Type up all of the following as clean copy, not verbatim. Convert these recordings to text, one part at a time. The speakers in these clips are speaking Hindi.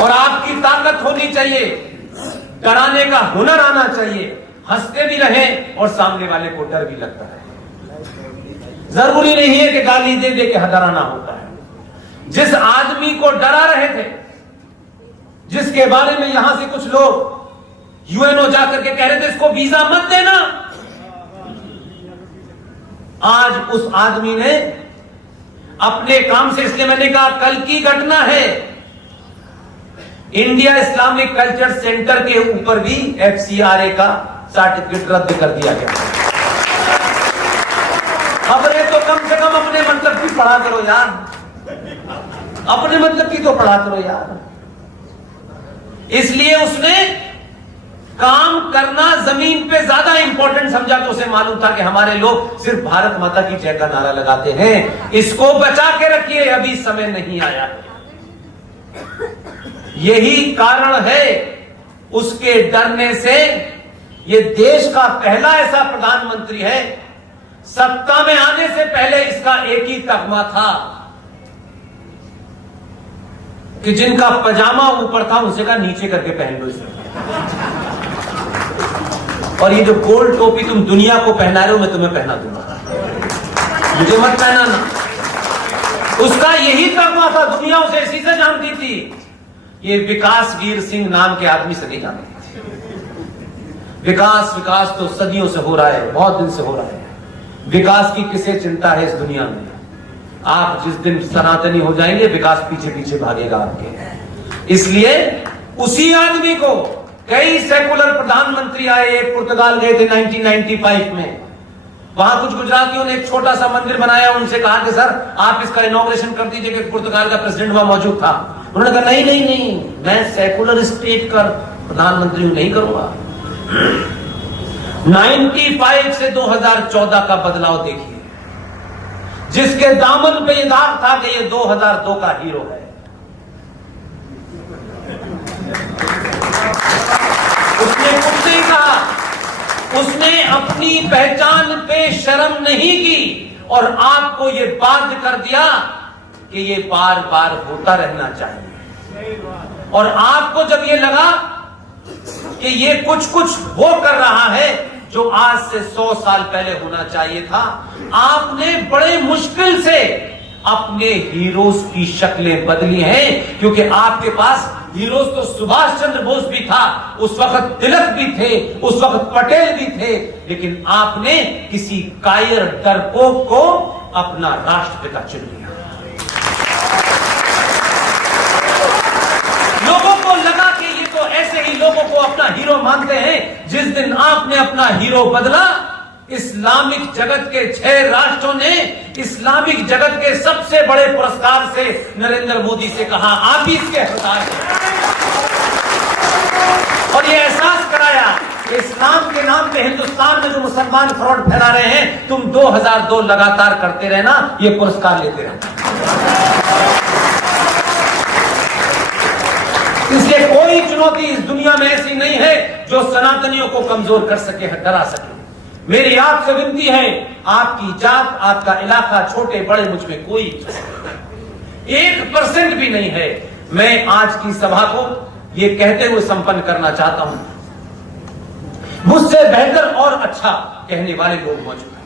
और आपकी ताकत होनी चाहिए, डराने का हुनर आना चाहिए, हंसते भी रहें और सामने वाले को डर भी लगता है। जरूरी नहीं है कि गाली दे दे के डराना होता है। जिस आदमी को डरा रहे थे, जिसके बारे में यहां से कुछ लोग यूएनओ जाकर के कह रहे थे इसको वीजा मत देना, आज उस आदमी ने अपने काम से, इसलिए मैंने कहा कल की घटना है, इंडिया इस्लामिक कल्चर सेंटर के ऊपर भी एफसीआरए का सर्टिफिकेट रद्द कर दिया गया। खबरें तो कम से कम अपने मतलब की पढ़ा करो यार, अपने मतलब की तो पढ़ा करो यार। इसलिए उसने काम करना जमीन पे ज्यादा इंपॉर्टेंट समझा, तो उसे मालूम था कि हमारे लोग सिर्फ भारत माता की जय का नारा लगाते हैं, इसको बचा के रखिए, अभी समय नहीं आया। यही कारण है उसके डरने से। ये देश का पहला ऐसा प्रधानमंत्री है, सत्ता में आने से पहले इसका एक ही तगमा था कि जिनका पजामा ऊपर था उनसे कहा नीचे करके पहन लो इसे, और ये जो गोल्ड टोपी तुम दुनिया को पहना रहे हो मैं तुम्हें पहना दूंगा, मुझे मत पहनाना। उसका यही तगमा था, दुनिया उसे इसी से जानती थी। ये विकास वीर सिंह नाम के आदमी से नहीं जानती थी। विकास तो सदियों से हो रहा है, बहुत दिन से हो रहा है। विकास की किसे चिंता है इस दुनिया में? आप जिस दिन सनातनी हो जाएंगे विकास पीछे पीछे भागेगा आपके। इसलिए उसी आदमी को कई सेकुलर प्रधानमंत्री आए, एक पुर्तगाल गए थे 1995 में, वहां कुछ गुजरातियों ने एक छोटा सा मंदिर बनाया, उनसे कहा कि सर आप इसका इनॉग्रेशन कर दीजिए, कि पुर्तगाल का प्रेसिडेंट वहां मौजूद था। उन्होंने कहा नहीं, मैं सेकुलर स्टेट का प्रधानमंत्री नहीं करूंगा। 95 से 2014 का बदलाव देखिए, जिसके दामन पे ये दाग था कि ये 2002 का हीरो है। उसने कुछ नहीं कहा, उसने अपनी पहचान पे शर्म नहीं की और आपको ये बाध्य कर दिया कि ये बार बार होता रहना चाहिए। और आपको जब ये लगा कि ये कुछ वो कर रहा है जो आज से 100 साल पहले होना चाहिए था, आपने बड़े मुश्किल से अपने हीरोज की शक्लें बदली हैं, क्योंकि आपके पास हीरोज तो सुभाष चंद्र बोस भी था, उस वक्त तिलक भी थे, उस वक्त पटेल भी थे, लेकिन आपने किसी कायर डरपोक को अपना राष्ट्रपिता चुन लिया। लोगों को लगा कि ये तो ऐसे ही लोगों को अपना हीरो मानते हैं। जिस दिन आपने अपना हीरो बदला, इस्लामिक जगत के 6 राष्ट्रों ने इस्लामिक जगत के सबसे बड़े पुरस्कार से नरेंद्र मोदी से कहा आप ही इसके हकदार हैं, और ये एहसास कराया कि इस्लाम के नाम पे हिंदुस्तान में जो मुसलमान फ्रॉड फैला रहे हैं, तुम 2002 लगातार करते रहना, ये पुरस्कार लेते रहना। इसलिए कोई चुनौती इस दुनिया में ऐसी नहीं है जो सनातनियों को कमजोर कर सके, डरा सके। मेरी आपसे विनती है, आपकी जात, आपका इलाका, छोटे बड़े, मुझ में कोई 1% भी नहीं है। मैं आज की सभा को ये कहते हुए संपन्न करना चाहता हूं, मुझसे बेहतर और अच्छा कहने वाले लोग मौजूद हैं,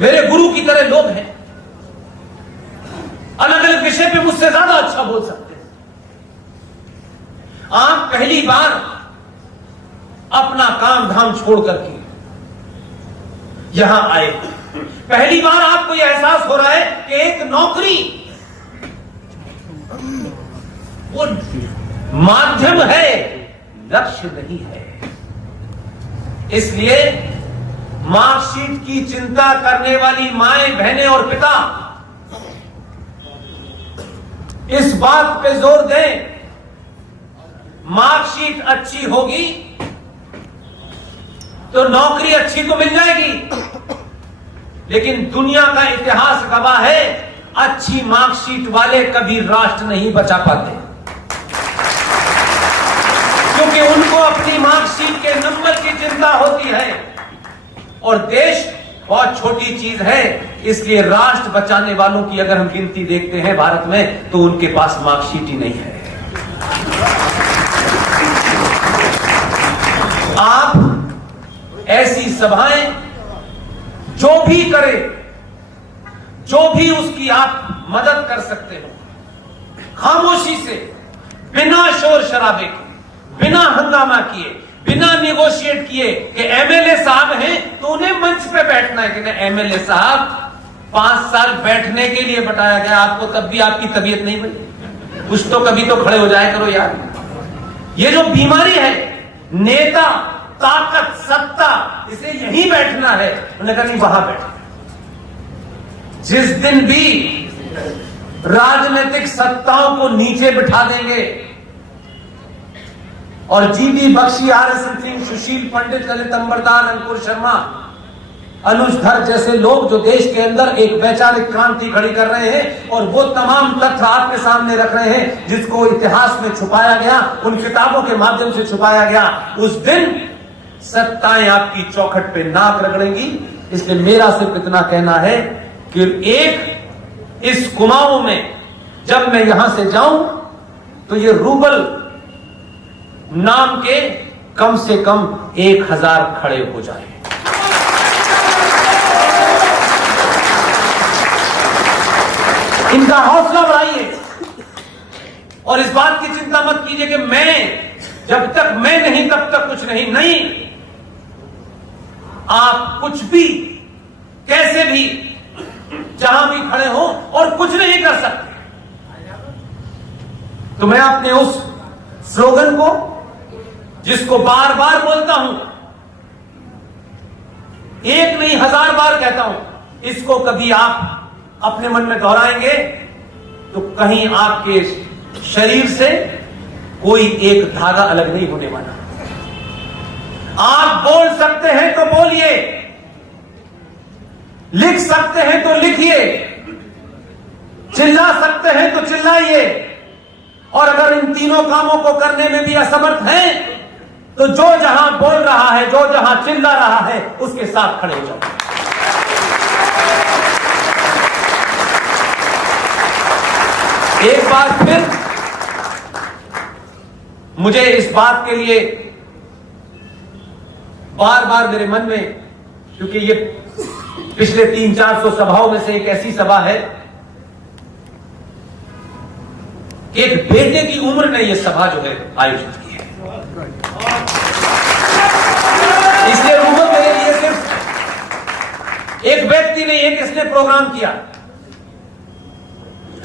मेरे गुरु की तरह लोग हैं, अलग अलग विषय पे मुझसे ज्यादा अच्छा बोल सकते हैं। आप पहली बार अपना काम धाम छोड़ करके यहां आए, पहली बार आपको यह एहसास हो रहा है कि एक नौकरी वो माध्यम है, लक्ष्य नहीं है। इसलिए मार्कशीट की चिंता करने वाली माएं, बहनें और पिता इस बात पे जोर दें, मार्कशीट अच्छी होगी तो नौकरी अच्छी तो मिल जाएगी, लेकिन दुनिया का इतिहास गवाह है अच्छी मार्कशीट वाले कभी राष्ट्र नहीं बचा पाते, क्योंकि उनको अपनी मार्कशीट के नंबर की चिंता होती है। और देश बहुत छोटी चीज है, इसलिए राष्ट्र बचाने वालों की अगर हम गिनती देखते हैं भारत में, तो उनके पास मार्कशीट ही नहीं है। सभाएं, जो भी करे, जो भी उसकी आप मदद कर सकते हो, खामोशी से, बिना शोर शराबे के, बिना हंगामा किए, बिना नेगोशिएट किए कि एमएलए साहब हैं तो उन्हें मंच पे बैठना है कि नहीं। एमएलए साहब 5 साल बैठने के लिए बताया गया आपको, तब भी आपकी तबीयत नहीं बनी। कुछ तो कभी तो खड़े हो जाया करो यार। ये जो बीमारी है, नेता, ताकत, सत्ता, इसे यहीं बैठना है। उन्होंने कहा नहीं, वहां बैठ। जिस दिन भी राजनीतिक सत्ताओं को नीचे बिठा देंगे और जीबी बख्शी, आरएसएन सिंह, सुशील पंडित, ललित अंबरदार, अंकुर शर्मा, अनुज धर जैसे लोग जो देश के अंदर एक वैचारिक क्रांति खड़ी कर रहे हैं और वो तमाम तथ्य आपके सामने रख रहे हैं जिसको इतिहास में छुपाया गया, उन किताबों के माध्यम से छुपाया गया, उस दिन सत्ताएं आपकी चौखट पे नाक रगड़ेंगी। इसलिए मेरा सिर्फ इतना कहना है कि एक इस कुमाऊं में जब मैं यहां से जाऊं तो ये रूबल नाम के कम से कम 1000 खड़े हो जाए। इनका हौसला बढ़ाइए और इस बात की चिंता मत कीजिए कि मैं, जब तक मैं नहीं तब तक कुछ नहीं। नहीं, आप कुछ भी, कैसे भी, जहां भी खड़े हो और कुछ नहीं कर सकते। तो मैं अपने उस स्लोगन को, जिसको बार बार बोलता हूं, एक नहीं 1000 बार कहता हूं, इसको कभी आप अपने मन में दोहराएंगे तो कहीं आपके शरीर से कोई एक धागा अलग नहीं होने वाला। आप बोल सकते हैं तो बोलिए, लिख सकते हैं तो लिखिए, चिल्ला सकते हैं तो चिल्लाइए, और अगर इन तीनों कामों को करने में भी असमर्थ हैं तो जो जहां बोल रहा है, जो जहां चिल्ला रहा है, उसके साथ खड़े हो जाओ। एक बार फिर मुझे इस बात के लिए बार बार मेरे मन में, क्योंकि ये पिछले 300-400 सभाओं में से एक ऐसी सभा है, एक बेटे की उम्र ने यह सभा जो है आयोजित की है। इसलिए रूबल मेरे लिए सिर्फ एक व्यक्ति नहीं, एक इसने प्रोग्राम किया।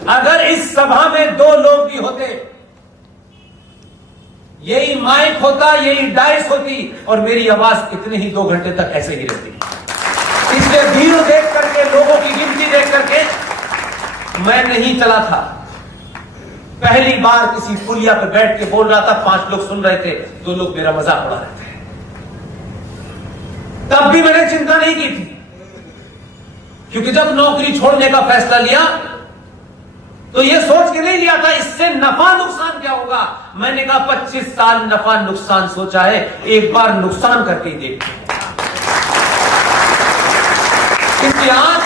अगर इस सभा में 2 लोग भी होते, यही माइक होता, यही डाइस होती और मेरी आवाज इतने ही 2 घंटे तक ऐसे ही रहती। इसलिए भीड़ देख करके, लोगों की गिनती देख करके मैं नहीं चला था। पहली बार किसी पुलिया पर बैठ के बोल रहा था, 5 लोग सुन रहे थे, 2 लोग मेरा मजाक उड़ा रहे थे। तब भी मैंने चिंता नहीं की थी, क्योंकि जब नौकरी छोड़ने का फैसला लिया तो यह सोच के नहीं लिया था इससे नफा नुकसान क्या होगा। मैंने कहा 25 साल नफा नुकसान सोचा है, एक बार नुकसान करके ही देखते हैं। क्योंकि आज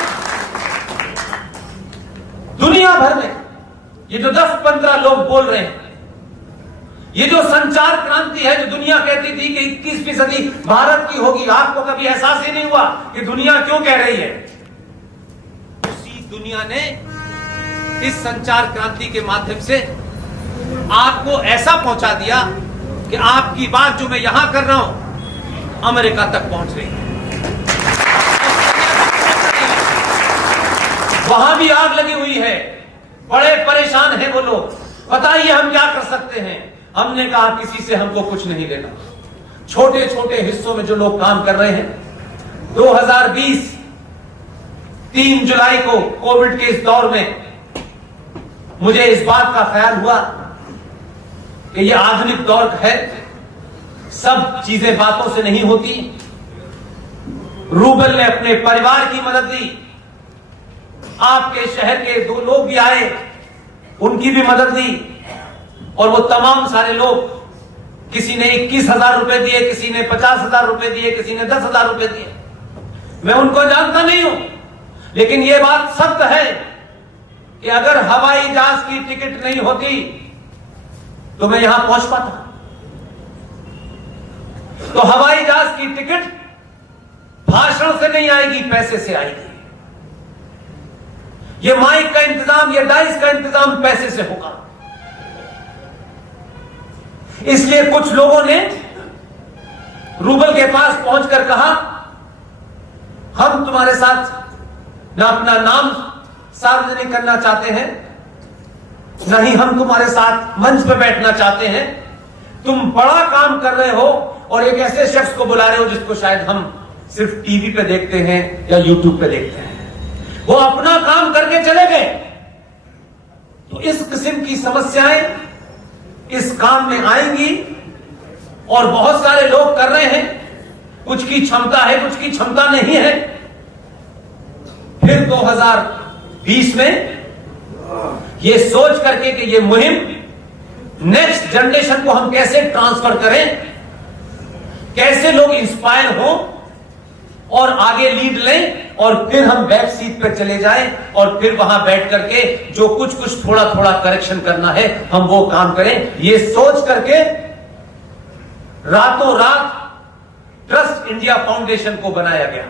दुनिया भर में ये जो 10-15 लोग बोल रहे हैं, ये जो संचार क्रांति है, जो दुनिया कहती थी कि 21वीं सदी भारत की होगी, आपको कभी एहसास ही नहीं हुआ कि दुनिया क्यों कह रही है। उसी दुनिया ने इस संचार क्रांति के माध्यम से आपको ऐसा पहुंचा दिया कि आपकी बात जो मैं यहां कर रहा हूं, अमेरिका तक पहुंच रही है। वहां भी आग लगी हुई है, बड़े परेशान हैं वो लोग। बताइए हम क्या कर सकते हैं। हमने कहा किसी से हमको कुछ नहीं लेना। छोटे छोटे हिस्सों में जो लोग काम कर रहे हैं, 2020 3 जुलाई को कोविड के इस दौर में मुझे इस बात का ख्याल हुआ कि यह आधुनिक दौर है, सब चीजें बातों से नहीं होती। रूबल ने अपने परिवार की मदद दी, आपके शहर के 2 लोग भी आए, उनकी भी मदद दी, और वो तमाम सारे लोग, किसी ने 21,000 रुपए दिए, किसी ने 50,000 रुपए दिए, किसी ने 10,000 रुपए दिए। मैं उनको जानता नहीं हूं, लेकिन यह बात सत्य है कि अगर हवाई जहाज की टिकट नहीं होती तो मैं यहां पहुंच पाता। तो हवाई जहाज की टिकट भाषण से नहीं आएगी, पैसे से आएगी। ये माइक का इंतजाम, ये डाइस का इंतजाम पैसे से होगा। इसलिए कुछ लोगों ने रूबल के पास पहुंचकर कहा, हम तुम्हारे साथ ना अपना नाम सार्वजनिक करना चाहते हैं, न ही हम तुम्हारे साथ मंच पर बैठना चाहते हैं। तुम बड़ा काम कर रहे हो और एक ऐसे शख्स को बुला रहे हो जिसको शायद हम सिर्फ टीवी पे देखते हैं या यूट्यूब पे देखते हैं। वो अपना काम करके चले गए। तो इस किस्म की समस्याएं इस काम में आएंगी और बहुत सारे लोग कर रहे हैं। कुछ की क्षमता है, कुछ की क्षमता नहीं है। फिर 2020 में ये सोच करके कि ये मुहिम नेक्स्ट जनरेशन को हम कैसे ट्रांसफर करें, कैसे लोग इंस्पायर हो और आगे लीड लें, और फिर हम बैक सीट पर चले जाएं और फिर वहां बैठ करके जो कुछ कुछ थोड़ा थोड़ा करेक्शन करना है हम वो काम करें। ये सोच करके रातों रात ट्रस्ट इंडिया फाउंडेशन को बनाया गया।